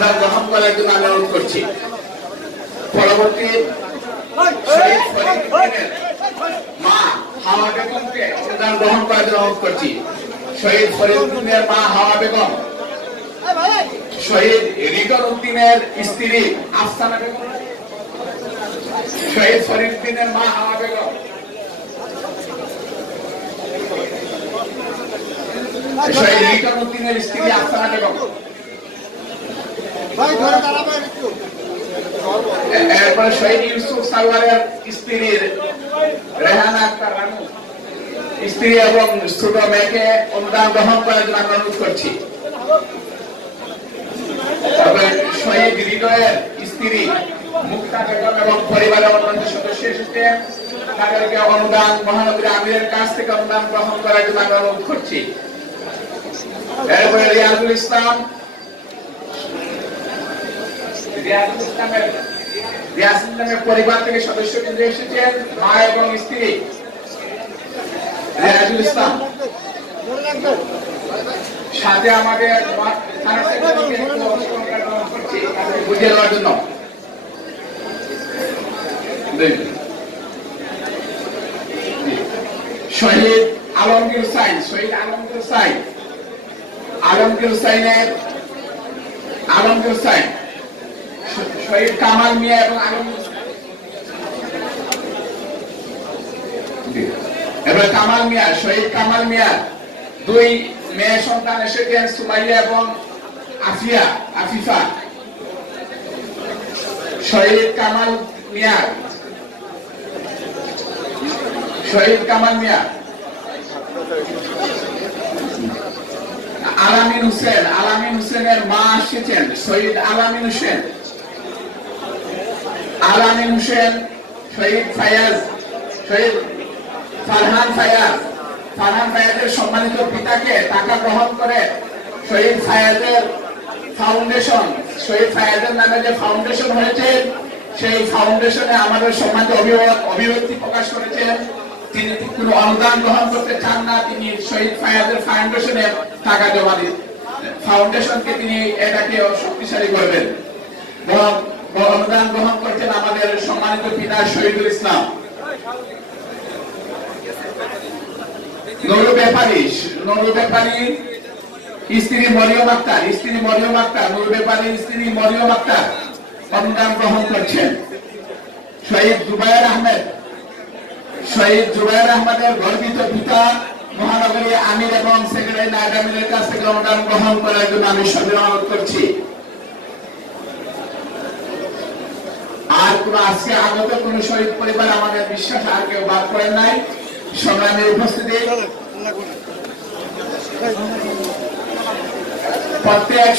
অনুদান গ্রহণ করার জন্য আমি অনুরোধ করছি। পরবর্তী শহীদ ফরিদউদ্দিনের মা হাওয়া বেগমকে অনুদান গ্রহণ করার জন্য অনুরোধ করছি। শহীদ ফরিদউদ্দিনের মা হাওয়া বেগম, শহীদ রিটন উদ্দিনের স্ত্রী আফসানা বেগম, শহীদ ফরিদউদ্দিনের মা হাওয়া বেগম, শহীদ রিটন উদ্দিনের স্ত্রী আফসানা বেগম, এরপরে শহীদ ইউসুফ সারওয়ারের স্ত্রীর রেহানা আক্তার রানু স্ত্রী এবং ছোট মেয়েকে অনুদান গ্রহণ করার জন্য আমি অনুরোধ করছি। তবে শহীদ হৃদয়ের স্ত্রী মুক্তা বেগম এবং পরিবারের অন্যান্য সদস্য এসেছে, তাদেরকে অনুদান মহানগরী আমিরের কাছ থেকে অনুদান গ্রহণ করার জন্য আমি অনুরোধ করছি। এরপরে রিয়াজুল ইসলামের পরিবার থেকে সদস্য কেন্দ্রে এসেছেন, মা এবং স্ত্রী রিয়াজুল ইসলাম, সাথে আমাদের বুঝিয়ে দেওয়ার জন্য শহীদ আলমগীর হুসাইন, শহীদ আলমগীর হুসাইন, আলমগীর হুসাইনের আলমগীর হুসাইন, শহীদ কামাল মিয়া এবং এবার কামাল মিয়া, শহীদ কামাল মিয়া দুই মেয়ে সন্তান এসেছেন, সুমাইয়া এবং আফিফা। শহীদ কামাল মিয়া, শহীদ কামাল মিয়া, আলামিন হোসেন, আলামিন হোসেনের মা এসেছেন, শহীদ আলামিন হোসেন, আলামিন হোসেন, শহীদ ফায়াজ, শহীদ ফারহান ফায়াজ, ফারহান ফায়াজের সম্মানিত পিতাকে টাকা গ্রহণ করে শহীদ ফায়াজের ফাউন্ডেশন, শহীদ ফায়াজের নামে যে ফাউন্ডেশন হয়েছে, সেই ফাউন্ডেশনে আমাদের সম্মানিত অভিব্যক্তি প্রকাশ করেছেন। তিনি কোনো অনুদান গ্রহণ করতে চান না, তিনি শহীদ ফায়াজের ফাউন্ডেশনে টাকা জমা দিন, ফাউন্ডেশনকে তিনি এটাকে শক্তিশালী করবেন। অনুদান গ্রহণ করছেন আমাদের সম্মানিত পিতা শহীদুল ইসলাম। নুরু ব্যাপারী, স্ত্রী মরিয়ম আক্তার, নুরু ব্যাপারীর স্ত্রী মরিয়ম আক্তার অনুদান গ্রহণ করছেন। শহীদ জুবায়ের আহমেদ, শহীদ জুবায়ের আহমেদের গর্বিত পিতা মহানগরী আমির এবং সেক্রেটারি নায়েব আমিরের কাছ থেকে অনুদান গ্রহণ করার জন্য আমি সদয় অনুরোধ করছি। আর কোন আজকে আগত কোন শহীদ পরিবার আমাদের বিশ্বাস আর কেউ বাদ করেন নাই। সংগ্রামের উপস্থিতি প্রত্যেক